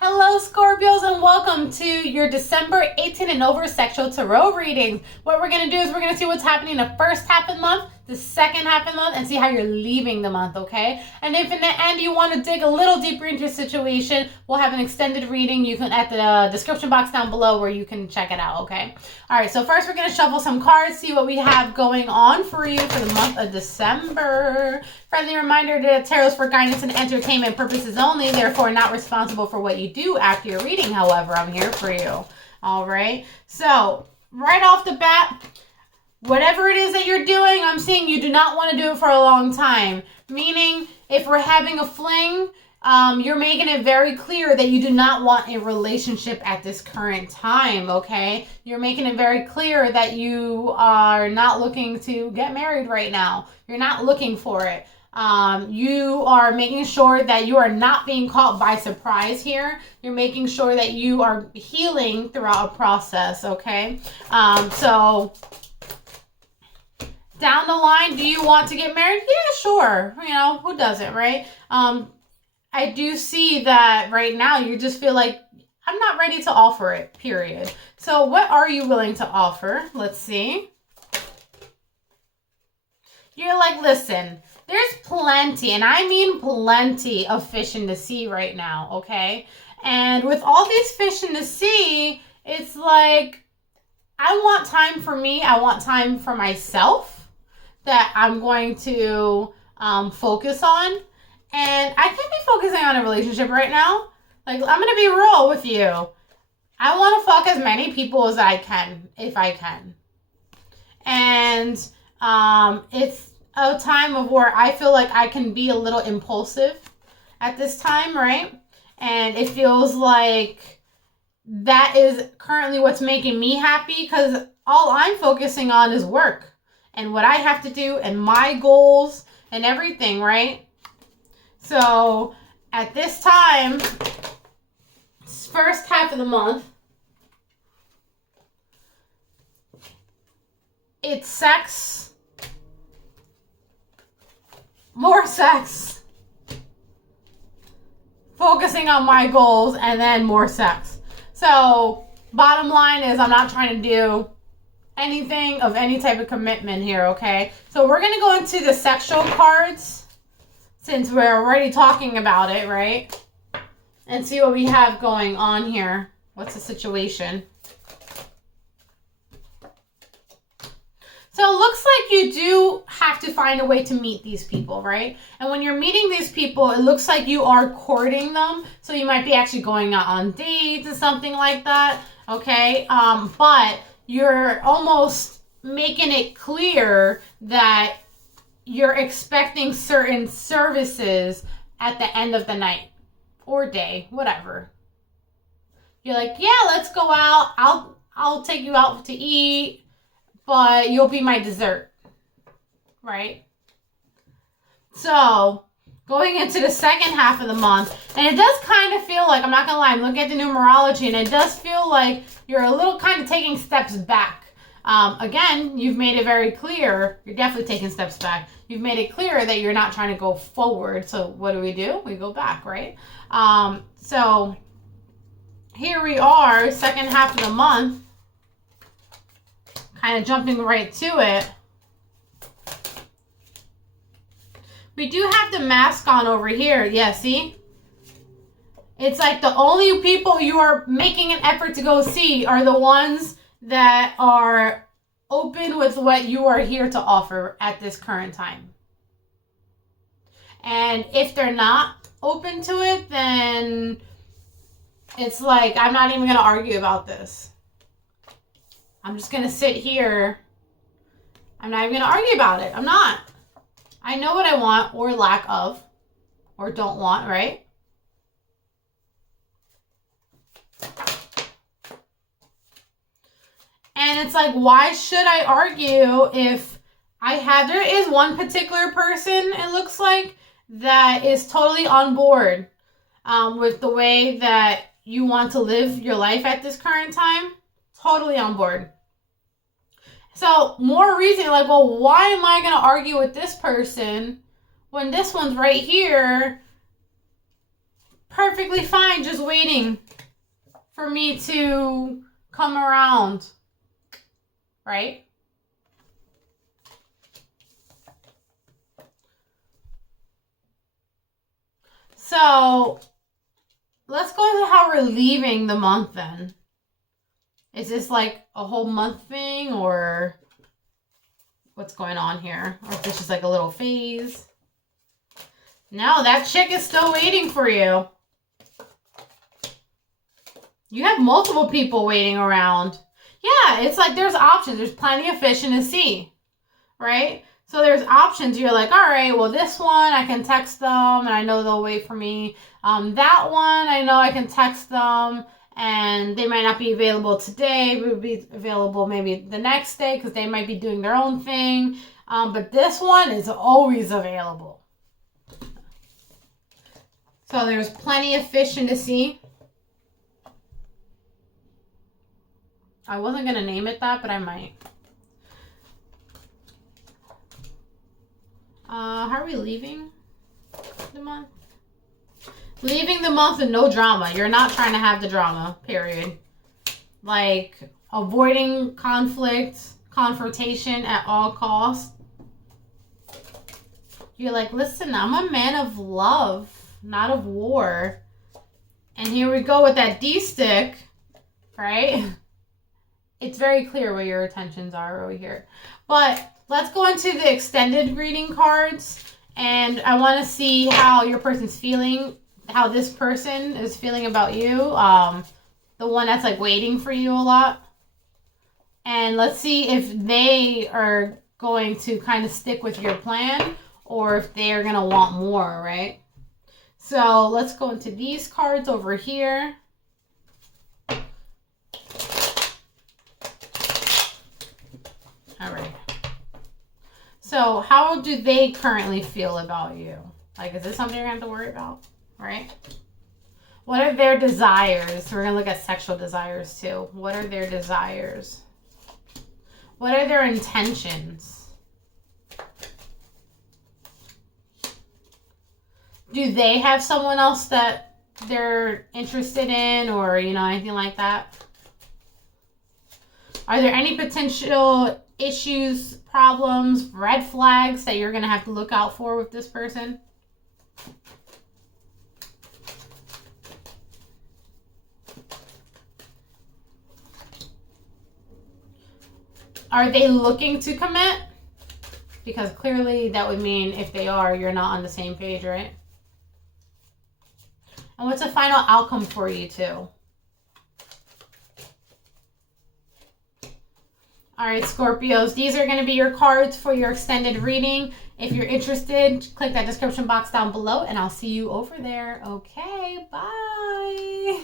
Hello, Scorpios, and welcome to your December 18 and over sexual tarot readings. What we're going to do is we're going to see what's happening the first half of the month, the second half of the month, and see how you're leaving the month, okay? And if in the end you want to dig a little deeper into your situation, we'll have an extended reading. You can at the description box down below where you can check it out, okay? All right, so first we're going to shuffle some cards, see what we have going on for you for the month of December. Friendly reminder that tarot is for guidance and entertainment purposes only, therefore not responsible for what you do after your reading. However, I'm here for you. All right, so right off the bat, whatever it is that you're doing, I'm seeing you do not want to do it for a long time. Meaning, if we're having a fling, you're making it very clear that you do not want a relationship at this current time, okay? You're making it very clear that you are not looking to get married right now. You're not looking for it. You are making sure that you are not being caught by surprise here. You're making sure that you are healing throughout a process, okay? So down the line, do you want to get married? Yeah, sure. You know, who doesn't, right? I do see that right now you just feel like I'm not ready to offer it, period. So what are you willing to offer? Let's see. You're like, listen, there's plenty, and I mean plenty of fish in the sea right now, okay? And with all these fish in the sea, it's like, I want time for me. I want time for myself that I'm going to focus on. And I can't be focusing on a relationship right now. Like, I'm going to be real with you. I want to fuck as many people as I can, if I can. And it's a time of where I feel like I can be a little impulsive at this time, right? And it feels like that is currently what's making me happy, because all I'm focusing on is work and what I have to do and my goals and everything, right? So at this time, first half of the month, it's sex, more sex, focusing on my goals, and then more sex. So bottom line is I'm not trying to do anything of any type of commitment here, okay? So we're going to go into the sexual cards since we're already talking about it, right? And see what we have going on here. What's the situation? So it looks like you do have to find a way to meet these people, right? And when you're meeting these people, it looks like you are courting them. So you might be actually going out on dates or something like that, okay? But you're almost making it clear that you're expecting certain services at the end of the night or day, whatever. You're like, yeah, let's go out. I'll take you out to eat, but you'll be my dessert, right? So going into the second half of the month, and it does kind of feel like, I'm not gonna lie, I'm looking at the numerology, and it does feel like you're a little kind of taking steps back. Again, you've made it very clear, you're definitely taking steps back. You've made it clear that you're not trying to go forward. So what do? We go back, right? So here we are, second half of the month, kind of jumping right to it. We do have the mask on over here. Yeah, see? It's like the only people you are making an effort to go see are the ones that are open with what you are here to offer at this current time. And if they're not open to it, then it's like, I'm not even going to argue about this. I'm just going to sit here. I'm not even going to argue about it. I'm not. I know what I want or lack of or don't want, right? And it's like, why should I argue if there is one particular person, it looks like, that is totally on board with the way that you want to live your life at this current time. Totally on board. So more reason, like, well, why am I going to argue with this person when this one's right here perfectly fine just waiting for me to come around, right? So let's go into how we're leaving the month then. Is this like a whole month thing, or what's going on here? Or is this just like a little phase? No, that chick is still waiting for you. You have multiple people waiting around. Yeah, it's like there's options. There's plenty of fish in the sea, right? So there's options. You're like, all right, well, this one I can text them and I know they'll wait for me. That one I know I can text them and they might not be available today, but will be available maybe the next day because they might be doing their own thing. But this one is always available. So there's plenty of fish in the sea. I wasn't going to name it that, but I might. How are we leaving the month? Leaving the month with no drama. You're not trying to have the drama, period. Like, avoiding conflict, confrontation at all costs. You're like, listen, I'm a man of love, not of war. And here we go with that D-stick, right? It's very clear where your attentions are over here. But let's go into the extended reading cards. And I want to see how your person's feeling, how this person is feeling about you. The one that's like waiting for you a lot. And let's see if they are going to kind of stick with your plan or if they are going to want more, right? So let's go into these cards over here. All right. So how do they currently feel about you? Like, is this something you're going to have to worry about? Right? What are their desires? We're going to look at sexual desires too. What are their desires? What are their intentions? Do they have someone else that they're interested in or, you know, anything like that? Are there any potential issues, problems, red flags that you're going to have to look out for with this person? Are they looking to commit? Because clearly that would mean if they are, you're not on the same page, right? And what's a final outcome for you two? All right, Scorpios, these are going to be your cards for your extended reading. If you're interested, click that description box down below, and I'll see you over there. Okay, bye.